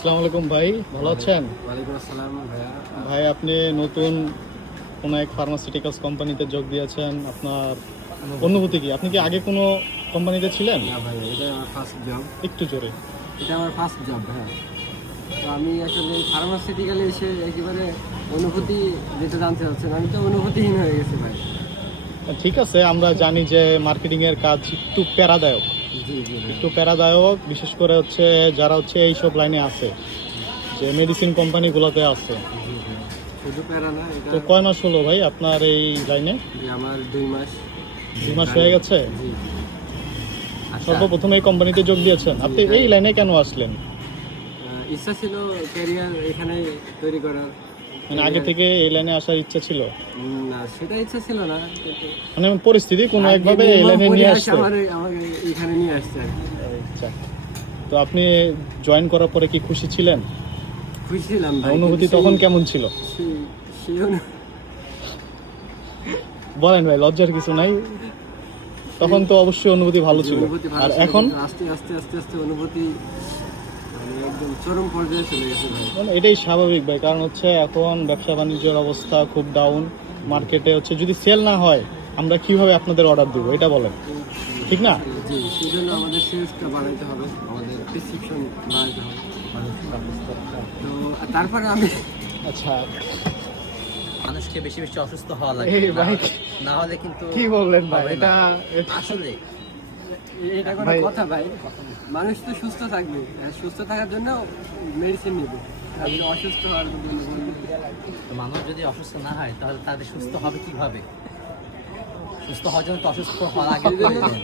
আসসালামু আলাইকুম ভাই, ভালো আছেন? ওয়ালাইকুম আসসালাম ভাইয়া। ভাই আপনি নতুন কোনো এক ফার্মাসিউটিক্যালস কোম্পানিতে যোগ দিয়েছেন, আপনার অনুভূতি কি? আপনি কি আগে কোনো কোম্পানিতে ছিলেন? না ভাই, এটা আমার ফার্স্ট জব। একটু জোরে। এটা আমার ফার্স্ট জব হ্যাঁ। তো আমি আসলে ফার্মাসিউটিক্যালে এসে একেবারে অনুভূতি যেটা জানতে চাচ্ছেন, আমি তো অনুভূতিহীন হয়ে গেছি ভাই। ঠিক আছে, আমরা জানি যে মার্কেটিংয়ের কাজ একটু প্যারাদায়ক, জি জি ভাই। একটু প্যারাদায়ক, বিশেষ করে হচ্ছে যারা হচ্ছে এইসব লাইনে আছে, যে মেডিসিন কোম্পানিগুলোতে আছে। জি জি। শুধু প্যারা না, তো এটা কয় মাস হলো ভাই আপনার এই লাইনে? আমার 2 মাস। 2 মাস হয়ে গেছে? জি জি। আচ্ছা, সর্বপ্রথম এই কোম্পানিতে যোগ দিয়েছেন, আপনি এই লাইনে কেন আসলেন? ইচ্ছা ছিল ক্যারিয়ার এখানে তৈরি করার। মানে আগে থেকে এই লাইনে আসার ইচ্ছা ছিল? না, সেটা ইচ্ছা ছিল না, কিন্তু মানে পরিস্থিতি কোনো একভাবে এই লাইনে নিয়ে আসছে। আমাকে এখানে নিয়ে আসছে আর কি। আচ্ছা, তো আপনি জয়েন করার পরে কি খুশি ছিলেন? খুশি ছিলাম ভাই, অনুভূতি কিন্তু তখন কেমন ছিল? সেই বলেন ভাই, লজ্জার কিছু নাই। তখন তো অবশ্যই অনুভূতি ভালো ছিল। অনুভূতি ভালো আর ছিল, এখন কিন্তু আস্তে আস্তে আস্তে আস্তে অনুভূতি মানে একদম চরম পর্যায়ে চলে গেছে ভাই। মানে এটাই স্বাভাবিক ভাই, কারণ হচ্ছে এখন ব্যবসা বাণিজ্যের অবস্থা খুব ডাউন। মার্কেটে হচ্ছে যদি সেল না হয়, আমরা কিভাবে আপনাদের অর্ডার দেবো এটা বলেন, ঠিক না? জি, সেই জন্য আমাদের সেলসটা বাড়াইতে হবে, আমাদের প্রেসক্রিপশন বাড়াইতে হবে। তো তারপরে আমি আচ্ছা, মানুষকে বেশি বেশি অসুস্থ হওয়া লাগে, এই ভাই না হলে কিন্তু কি বললেন ভাই? হবে না। এটা আসলে এটা কোনো ভাই, কথা ভাই? মানুষ তো সুস্থ থাকবে, আর সুস্থ থাকার জন্য মেডিসিন নেবে, আপনি অসুস্থ হওয়ার জন্য বলবেন? তো মানুষ যদি অসুস্থ না হয় তাহলে তাদের সুস্থ হবে কিভাবে? সুস্থ হওয়ার জন্য তো অসুস্থ হওয়ার আগে প্রয়োজন।